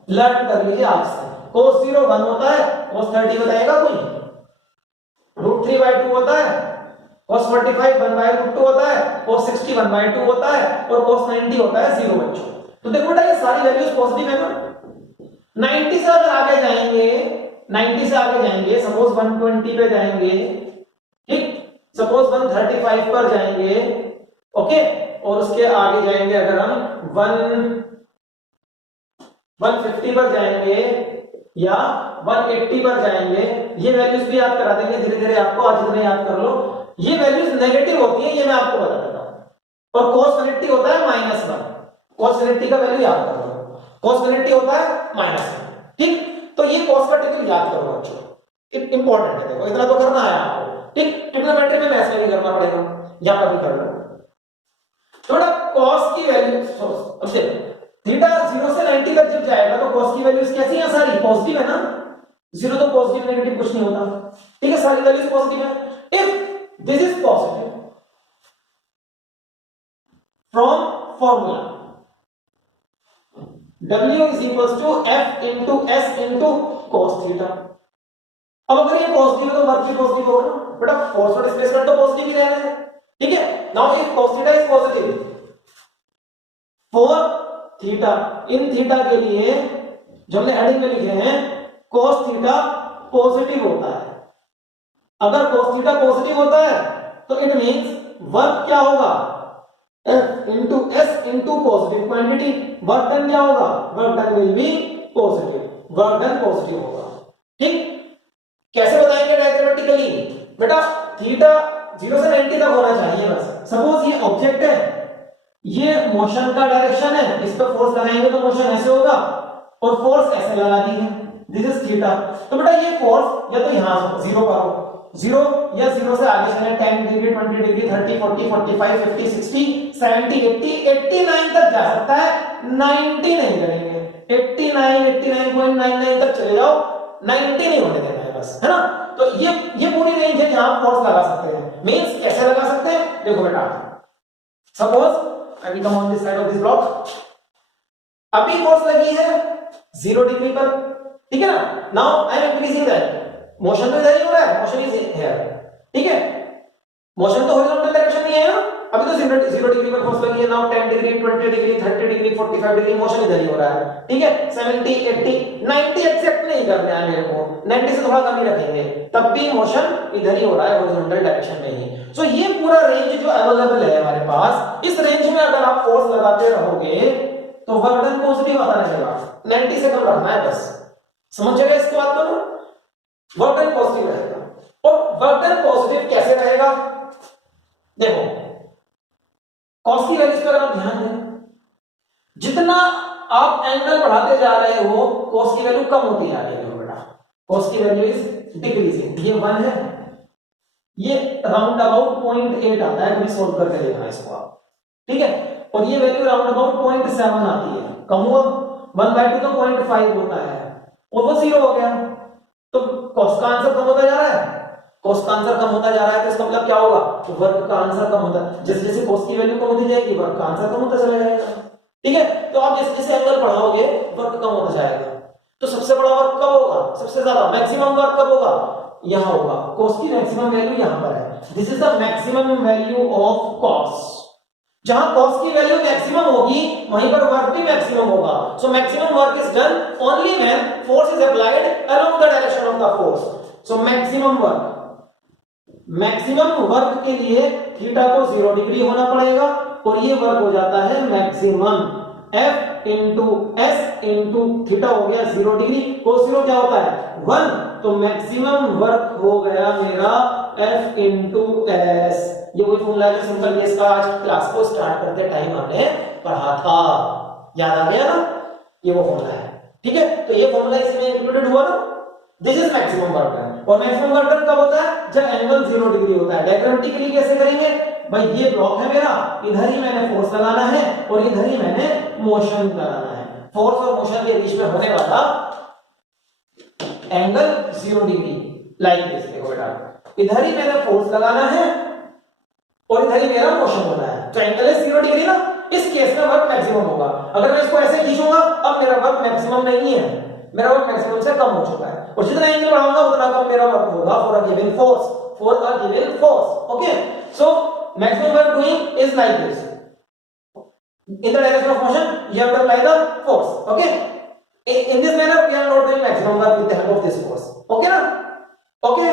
लर्न कर लीजिए आज से। cos 0 1 होता है, cos 30 बताएगा कोई? √3/2 होता है, cos 45 1/√2 होता है, cos 60 1/2 होता है और cos 90 होता है 0 बच्चों। तो देखो बेटा ये सारी वैल्यूज पॉजिटिव है ना। 90 से अगर आगे जाएंगे, 90 से आगे जाएंगे, सपोज 120 पे जाएंगे, ठीक, सपोज 135 पर जाएंगे, ओके, और उसके आगे जाएंगे अगर हम 150 पर जाएंगे या 180 पर जाएंगे, ये वैल्यूज भी याद करा देंगे धीरे धीरे आपको, आज इतने याद कर लो। ये वैल्यूज नेगेटिव होती है, ये मैं आपको बता देता हूं। और cos 180 होता है -1, cos 180 का वैल्यू याद कर लो, cos 180 होता है -1, ठीक। तो ये cos का टेबल याद करो बच्चों, इंपॉर्टेंट है, देखो इतना तो करना है आपको, ठीक। ट्रिग्नोमेट्री में मैथ्स में भी करना पड़ेगा, यहां पर भी कर लो। थोड़ा cos की वैल्यू, अब देखो थीटा 0 से 90 तक जब जाएगा तो cos की वैल्यूज कैसी हैं? सारी पॉजिटिव है ना, 0 तो पॉजिटिव नेगेटिव कुछ नहीं होता, ठीक है, सारी वैल्यूज पॉजिटिव है। If this is positive, from formula W is equals to F into S into cos theta. अब अगर ये पॉजिटिव है तो वर्क भी पॉजिटिव होगा ना बेटा, फोर्स और डिस्प्लेसमेंट तो पॉजिटिव ही रहना है, ठीक है। Now if cos theta is positive for theta, in theta के लिए जो हमने हेडिंग में लिखे हैं cos थीटा पॉजिटिव होता है। अगर cos थीटा पॉजिटिव होता है तो इट मींस वर्क क्या होगा? F into S into positive quantity, work done क्या होगा? Work done will be positive, work done positive होगा, ठीक। कैसे बताएंगे डायग्रामेटिकली? बेटा थीटा 0 से 90 तक होना चाहिए बस। सपोज ये ऑब्जेक्ट है, ये मोशन का डायरेक्शन है, इस पर फोर्स लगाएंगे तो मोशन ऐसे होगा और फोर्स ऐसे लगानी है, दिस इज थीटा। तो बेटा ये फोर्स या तो यहां 0 पर हो, 0 या 0 से आगे चले 10 डिग्री, 20 डिग्री, 30, 40, 45, 50, 60, 70, 80, 89 तक जा सकता है, 90 नहीं करेंगे। 89, 89.99 तक चले जाओ, 90 नहीं होने देना है बस, है ना। तो ये पूरी रेंज है जहां फोर्स लगा सकते हैं। मींस कैसे लगा सकते हैं? देखो बेटा, suppose I will come on this side of this block, अभी फोर्स लगी है 0 डिग्री पर, ठीक है ना। Now I am increasing that, motion तो इधर ही हो रहा है, मोशन इज हियर, ठीक है, मोशन तो हॉरिजॉन्टल डायरेक्शन में है ना। अभी तो 0 डिग्री पर फोर्स लगी है, now 10 degree, 20 degree, 30 degree, 45 degree, motion इधर ही हो रहा है, ठीक है। 70, 80, 90 एक्सेप्ट नहीं करना है मेरे को, 90 से थोड़ा कम ही रखेंगे, तब भी मोशन इधर ही हो रहा है, हॉरिजॉन्टल डायरेक्शन में ही। सो ये पूरा रेंज जो अवेलेबल है हमारे पास, इस रेंज में अगर आप फोर्स लगाते रहोगे तो वर्क डन पॉजिटिव आता रहेगा, 90 से कम रखना है बस। समझ गए इसके बात को? वर्क डन पॉजिटिव रहेगा। और वर्क डन पॉजिटिव कैसे रहेगा? देखो कॉस की वैल्यूज पर आप ध्यान दें, जितना आप एंगल बढ़ाते जा रहे हो कॉस की वैल्यू कम होती जा रही है बेटा, कॉस की वैल्यू इज डिक्रीजिंग। ये 1 है, ये राउंड अबाउट 0.8 आता है, कभी सोल्व करके देखना इसको आप, ठीक है। और ये वैल्यू राउंड अबाउट 0.7 आती है, कम हुआ, 1/2 तो 0.5 होता है और वो 0 हो गया। तो कॉस का आंसर कम होता जा रहा है, कॉस का आंसर कम होता जा रहा है, तो इसका मतलब क्या होगा? तो वर्क का आंसर कम होता, जैसे जैसे कॉस की वैल्यू कम होती जाएगी वर्क का आंसर कम होता चला जाएगा, ठीक है। तो आप जैसे जैसे एंगल बढ़ाओगे वर्क कम होता जाएगा। तो सबसे बड़ा वर्क कब होगा? सबसे ज्यादा मैक्सिमम वर्क कब होगा? यहां होगा, कॉस की मैक्सिमम वैल्यू यहां पर है, this is the maximum value of cos. जहां कॉस की वैल्यू मैक्सिमम होगी वहीं पर वर्क भी मैक्सिमम होगा। So maximum work is done only when force is applied along the direction of the force. So maximum work के लिए theta को 0 डिग्री होना पड़ेगा और ये वर्क हो जाता है maximum, F into S into theta हो गया 0 डिग्री, cos 0 क्या होता है? 1, तो मैक्सिमम वर्क हो गया मेरा F इंटू S। ये वही फॉर्मूला है जो सिंपल केस का आज क्लास को स्टार्ट करते टाइम हमने पढ़ा था, याद आ गया ना? ये वो फॉर्मूला है, ठीक है। तो ये फॉर्मूला इसमें इंक्लूडेड हुआ ना, this is maximum work done. और मैक्सिमम वर्क डन कब होता है? जब एंगल 0 डिग्री होता है। डायग्रामेटिकली कैसे करेंगे भाई? ये ब्लॉक है मेरा, इधर ही मैंने फोर्स लगाना है और इधर ही मैंने मोशन कराना है। फोर्स और मोशन के बीच में होने वाला एंगल 0 डिग्री, लाइक दिस। देखो बेटा, इधर ही मेरा फोर्स लगाना है और इधर ही मेरा मोशन होना है। तो एंगल है 0 डिग्री ना, इस केस में वर्क मैक्सिमम होगा। अगर मैं इसको ऐसे खींचूंगा, अब मेरा वर्क मैक्सिमम नहीं है, मेरा वर्क मैक्सिमम से कम हो चुका है, और जितना एंगल बढ़ाऊंगा उतना कम मेरा वर्क होगा for a given force. Okay, so maximum work doing is like this, in the direction of motion you have to apply the force. Okay, in this manner we are not doing maximum work with the help of this force. Okay ना? Okay,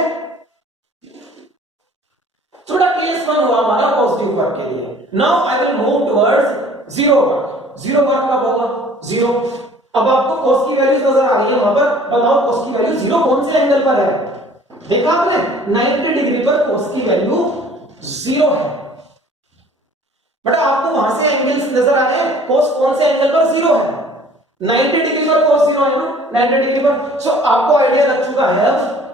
so the case 1 हुआ हमारा positive work के लिए। now I will move towards zero work कब होगा? 0। अब आपको cos की वैल्यूज नजर आ रही है वहां पर, बताओ cos की वैल्यू 0 कौन से एंगल पर है? देखा आपने 90 डिग्री पर cos की वैल्यू 0 है। बेटा आपको वहां से एंगल्स नजर आ रहे हैं, cos कौन से एंगल पर 0 है? 90 डिग्री पर cos 0 है ना, 90 डिग्री पर। सो आपको आइडिया लग चुका है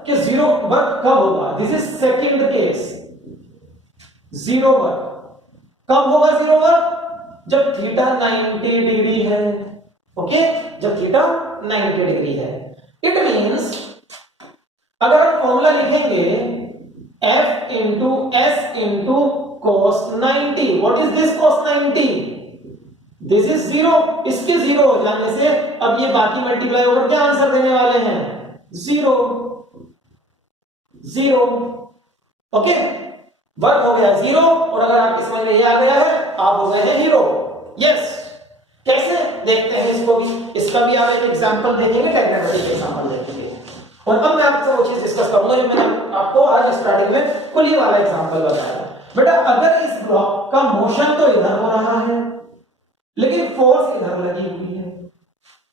कि 0 वर्क कब होगा। This is second case, 0 work कब होगा? 0 वर्क जब थीटा 90 डिग्री है। ओके, जब थीटा 90 डिग्री है। इट मींस अगर आप फॉर्मूला लिखेंगे F into S into cos 90, what is this cos 90? This is 0। इसके 0 हो जाने से अब ये बाकी मल्टीप्लाई होकर क्या आंसर देने वाले हैं? 0। ओके, वर्क हो गया 0, और अगर आपकी समझ में ये आ गया है, आप हो गए हैं हीरो। यस, कैसे देखते हैं इसको भी, इसका भी आप एक एग्जांपल देखेंगे, डायग्रामेटिक एग्जांपल देखेंगे। और अब मैं आपसे वो चीज डिस्कस करूंगा जो मैंने आपको आज स्टार्टिंग में कुली वाला एग्जांपल बताया। बेटा अगर इस ब्लॉक का मोशन तो इधर हो रहा है, लेकिन फोर्स इधर लगी हुई है,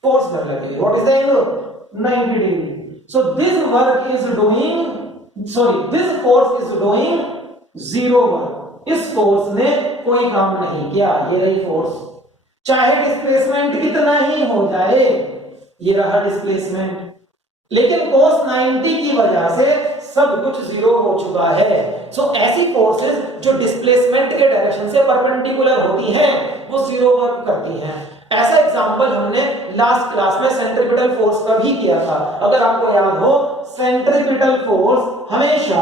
फोर्स इधर लगी है। What is the angle? 90 degree. So this work is doing, sorry this force is doing 0 work. इस फोर्स ने कोई काम नहीं किया। ये रही फोर्स, चाहे डिस्प्लेसमेंट कितना ही हो जाए, ये रहा डिस्प्लेसमेंट, लेकिन cos 90 की वजह से सब कुछ 0 हो चुका है। सो ऐसी फोर्सेस जो डिस्प्लेसमेंट के डायरेक्शन से परपेंडिकुलर होती हैं, वो 0 वर्क करती हैं। ऐसा एग्जांपल हमने लास्ट क्लास में सेंट्रीपिटल फोर्स का भी किया था। अगर आपको याद हो, सेंट्रीपिटल फोर्स हमेशा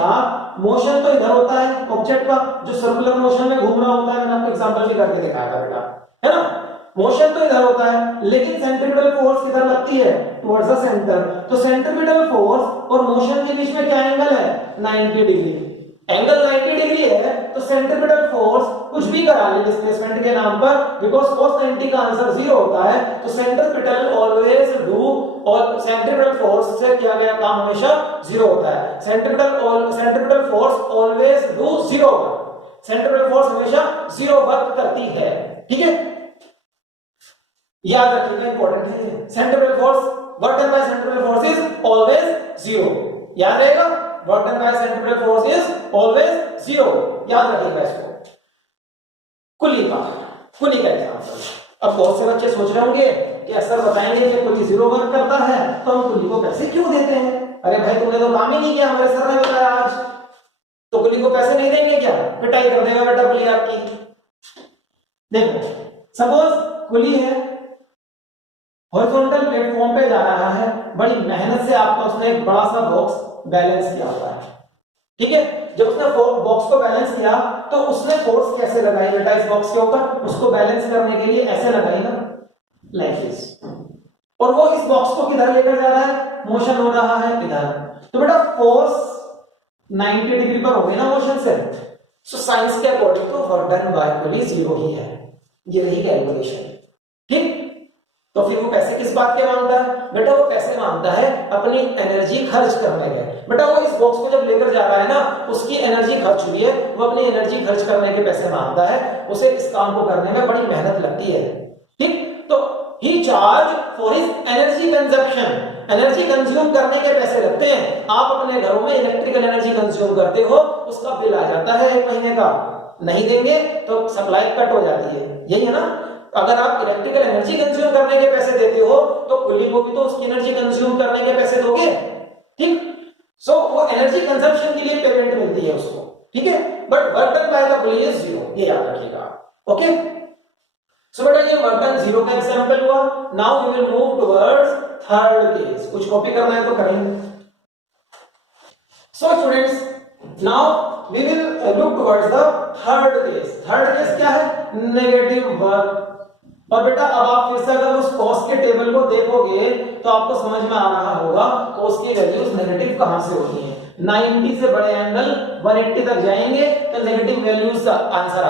मोशन तो इधर होता है ऑब्जेक्ट का, जो सर्कुलर मोशन में घूम रहा होता है। मैंने आपको एग्जांपल भी करके दिखाया था बेटा, है ना? मोशन तो इधर होता है, लेकिन सेंट्रीपिटल फोर्स किधर लगती है? Towards the centre. तो सेंट्रीपिटल फोर्स और मोशन के बीच में क्या एंगल है? 90 डिग्री। एंगल 90 डिग्री है, तो सेंट्रीपिटल फोर्स कुछ भी करा ले डिस्प्लेसमेंट के नाम पर, बिकॉज़ cos 90 का आंसर 0 होता है। तो सेंट्रीपिटल ऑलवेज डू, और सेंट्रीपिटल फोर्स से किया गया काम हमेशा 0 होता है। Centripetal force always do 0 work. Centripetal force हमेशा 0 वर्क करती है। ठीक है, याद रखिएगा, इंपॉर्टेंट है। Centripetal force, work done bye centripetal force is always 0। याद रहेगा, work done bye centripetal force is always 0। याद रखिएगा इसको। कुली का एग्जांपल। अब बहुत से बच्चे सोच रहे होंगे कि सर बताएंगे कि कुली 0 वर्क करता है, तो हम कुली को पैसे क्यों देते हैं? अरे भाई तुमने तो काम ही नहीं किया, हमारे सर ने बताया आज, तो कुली को पैसे नहीं देंगे क्या? पिटाई कर देगा बेटा कुली आपकी। देखो, सपोज कुली है, हॉरिजॉन्टल प्लेटफॉर्म पे जा रहा है, बड़ी मेहनत से आपका उसने एक बड़ा सा बॉक्स बैलेंस किया हुआ है। ठीक है, जब उसने बॉक्स को बैलेंस किया तो उसने फोर्स कैसे लगाई बेटा इस बॉक्स के ऊपर? उसको बैलेंस करने के लिए ऐसे लगाई ना, लाइक दिस। और वो इस बॉक्स को किधर लेकर जा रहा है? मोशन हो रहा है इधर। तो बेटा फोर्स 90 डिग्री पर होगी ना मोशन से। सो साइंस के अकॉर्डिंग तो वर्क डन बाय कुली 0 ही है। ये रही कैलकुलेशन। ठीक, तो फिर वो पैसे किस बात के मांगता है? बेटा वो पैसे मांगता है अपनी एनर्जी खर्च करने के। बेटा वो इस बॉक्स को जब लेकर जा रहा है ना, उसकी एनर्जी खर्च हुई है, वो अपनी एनर्जी खर्च करने के पैसे मांगता है। उसे इस काम को करने में बड़ी मेहनत लगती है। ठीक, तो ही charge for his energy consumption. Energy consume करने के पैसे लगते हैं। आप अपने घरों में इलेक्ट्रिकल एनर्जी कंज्यूम करते हो, उसका बिल आ जाता है 1 महीने का, नहीं देंगे तो सप्लाई कट हो जाती है। यही है ना? अगर आप इलेक्ट्रिकल एनर्जी कंज्यूम करने के पैसे देते हो, तो कुली को भी तो उसकी एनर्जी कंज्यूम करने के पैसे दोगे। ठीक, सो वो एनर्जी कंजप्शन के लिए पेमेंट मिलती है उसको। ठीक है, but work done by the coolie is 0, ये याद रखिएगा। ओके, सो बेटा ये वर्क डन 0 का एग्जांपल हुआ। Now we will move towards third case. कुछ कॉपी करना है तो करेंगे। So students, now we will look towards the third case. Third case क्या है? Negative work. और बेटा अब आप फिर से अगर उस कॉस के टेबल को देखोगे तो आपको समझ में आ रहा होगा कॉस की वैल्यूज नेगेटिव कहां से होती हैं। 90 से बड़े एंगल 180 तक जाएंगे तो नेगेटिव वैल्यूज आंसर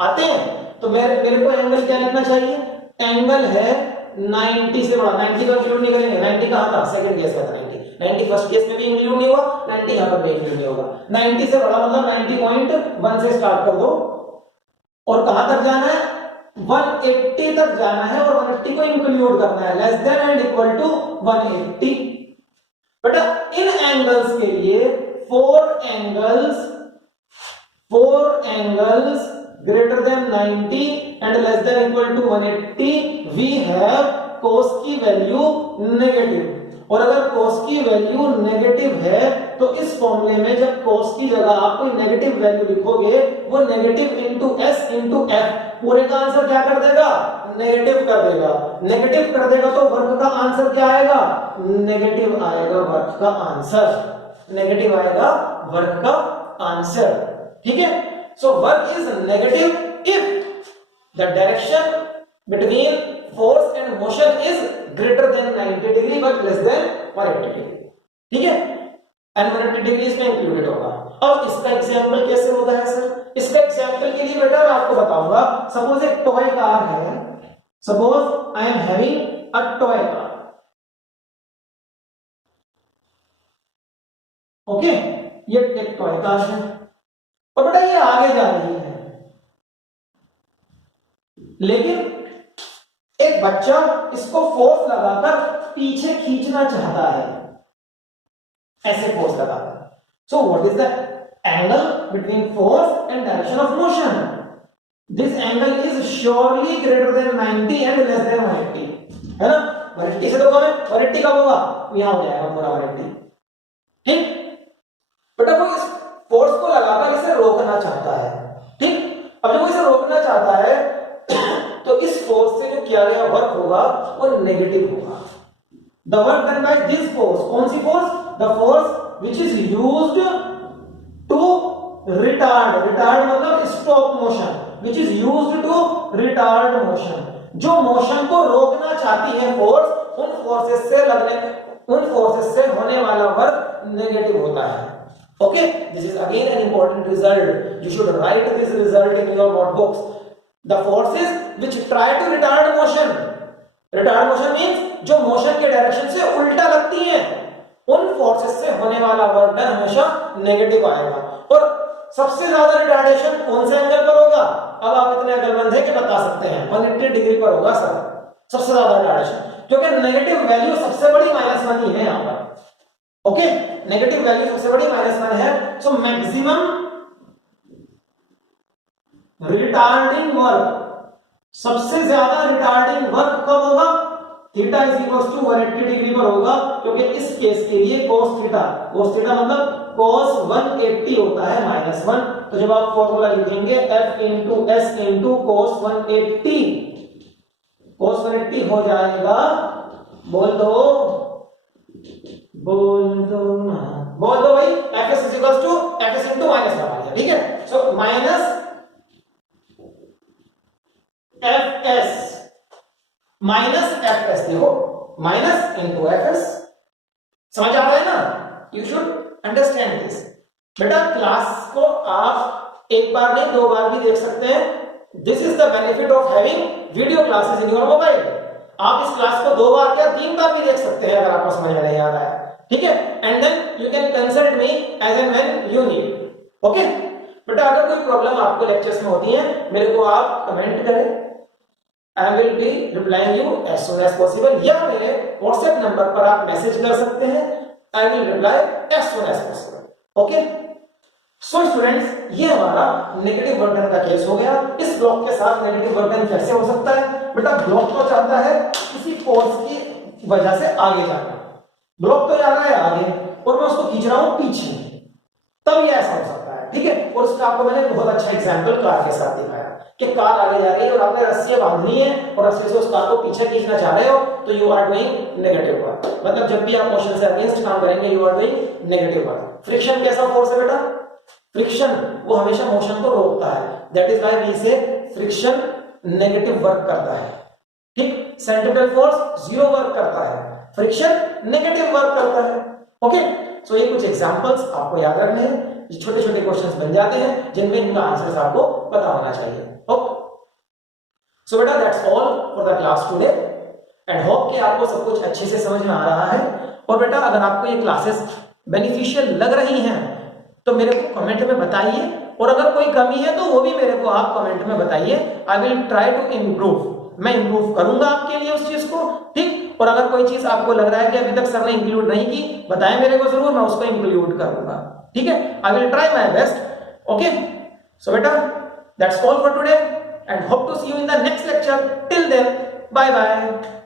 आते हैं। तो मेरे को एंगल क्या लिखना चाहिए? एंगल है 90 से बड़ा। 90 का इंक्लूड नहीं करेंगे, 90 कहां था? सेकंड केस का था 90 फर्स्ट केस में भी इंक्लूड नहीं हुआ, 90 यहां पर भी इंक्लूड नहीं होगा। 90 से बड़ा मतलब 90.1 से स्टार्ट कर दो और कहां तक जाना है? 180 तक जाना है और 180 को इंक्लूड करना है, less than and equal to 180। बेटा इन एंगल्स के लिए for angles greater than 90 and less than equal to 180 we have cos की वैल्यू नेगेटिव। और अगर cos की वैल्यू नेगेटिव है तो इस फॉर्मूले में जब cos की जगह आप कोई नेगेटिव वैल्यू लिखोगे वो negative into S into F पूरे का आंसर क्या कर देगा? नेगेटिव कर देगा। नेगेटिव कर देगा तो वर्क का आंसर क्या आएगा? नेगेटिव आएगा वर्क का आंसर। नेगेटिव आएगा वर्क का आंसर। ठीक है? So work is negative if the direction between force and motion is greater than 90 degree but less than 180 degree। ठीक है? and 180 degree इसमें इंक्लूडेड होगा। अब इसका एग्जांपल कैसे होता है सर? इसका एग्जांपल के लिए बेटा मैं आपको बताऊंगा। सपोज एक टॉय कार है, suppose I am having a toy car. Okay, ये एक टॉय कार है और बेटा ये आगे जा रही है, लेकिन एक बच्चा इसको फोर्स लगाकर पीछे खींचना चाहता है, ऐसे फोर्स लगाकर। So what is the angle between force and direction of motion? This angle is surely greater than 90 and less than 180, है ना? 180 से तो कम है, 180 कब होगा? यहां हो जाएगा पूरा 180। ठीक, बेटा वो इस फोर्स को लगाकर इसे रोकना चाहता है। ठीक, अब जब वो इसे रोकना चाहता है तो इस फोर्स से जो किया गया वर्क होगा वो नेगेटिव होगा। The work done by this force, कौन सी force? The force which is used to retard मतलब stop motion, which is used to retard motion. जो मोशन को रोकना चाहती है फोर्स, उन फोर्सेस से होने वाला वर्क नेगेटिव होता है। Okay, this is again an important result. You should write this result in your notebooks. The forces which try to retard motion means जो मोशन के डायरेक्शन से उल्टा लगती हैं, उन फोर्सेस से होने वाला वर्क डन हमेशा नेगेटिव आएगा। और सबसे ज्यादा रिटार्डेशन कौन से एंगल पर होगा? अब आप इतने अकलमंद हैं कि बता सकते हैं 180 डिग्री पर होगा सर, सबसे ज्यादा रिटार्डेशन, क्योंकि नेगेटिव वैल्यू सबसे बड़ी -1 ही है यहां पर। ओके, नेगेटिव वैल्यू सबसे बड़ी -1 है। सो मैक्सिमम रिटार्डिंग वर्क, सबसे ज्यादा रिटार्डिंग वर्क कब होगा? Theta is equal to 180 degree पर होगा, क्योंकि इस केस के लिए cos थीटा मतलब cos 180 होता है -1। तो जब आप फॉर्मूला लिखेंगे f into s into cos 180 हो जाएगा, बोल दो भाई, fs is equal to fs into -1 आ गया। ठीक है, सो माइनस fs देखो, माइनस इंटू fs, समझ आ रहा है ना? You should understand this. बेटा क्लास को आप एक बार नहीं 2 बार भी देख सकते हैं। This is the benefit of having video classes in your mobile. आप इस क्लास को 2 बार क्या 3 बार भी देख सकते हैं अगर आपको समझ में नहीं आ रहा है। ठीक है, and then you can consult me as and when you need. Okay बेटा, अगर कोई प्रॉब्लम आपको लेक्चर्स में होती है, मेरे को आप कमेंट करें, I will be replying you as soon as possible, या मेरे व्हाट्सएप नंबर पर आप मैसेज कर सकते हैं, I will reply as soon as possible. Okay, so students, ये हमारा नेगेटिव वर्क डन का केस हो गया। इस ब्लॉक के साथ नेगेटिव वर्क डन कैसे हो सकता है? बेटा ब्लॉक तो चाहता है किसी फोर्स की वजह से आगे जाना, ब्लॉक तो जा रहा है आगे और मैं उसको खींच रहा हूं पीछे, तब ये ऐसा हो सकता है। ठीक है, और उसका आपको मैंने बहुत अच्छा एग्जांपल कार के साथ दिखाया कि कार आगे जा रही है और आपने रस्सियां बांधनी है और रस्सी से उस कार को पीछे खींचना चाह रहे हो, तो you are doing negative work. मतलब जब भी आप मोशन से अगेंस्ट काम करेंगे, you are doing negative work. Friction कैसा फोर्स है बेटा? फ्रिक्शन वो हमेशा मोशन को रोकता है, that is why we say friction negative work करता है, ठीक। सेंट्रीफ्यूगल फोर्स जीरो वर्क करता है, फ्रिक्शन नेगेटिव वर्क करता है, ओके। सो ये कुछ एग्जांपल्स आपको याद रखने हैं, ये छोटे छोटे क्वेश्चंस बन जाते हैं जिनमें इनका आंसर्स आपको पता होना चाहिए, ओके। सो बेटा that's all for the class today and hope कि आपको सब कुछ अच्छे से समझ में आ रहा है। और बेटा अगर आपको ये क्लासेस बेनिफिशियल लग रही हैं तो मेरे को कमेंट में बताइए, और अगर कोई कमी है तो वो भी मेरे को आप कमेंट में बताइए। I will try to improve, मैं इम्प्रूव करूंगा आपके लिए उस चीज को, ठीक। और अगर कोई चीज आपको लग रहा है कि अभी तक सर ने इंक्लूड नहीं की, बताएं मेरे को जरूर, मैं उसको इंक्लूड करूंगा, ठीक है। I will try my best, okay. So बेटा that's all for today and hope to see you in the next lecture. Till then, bye bye.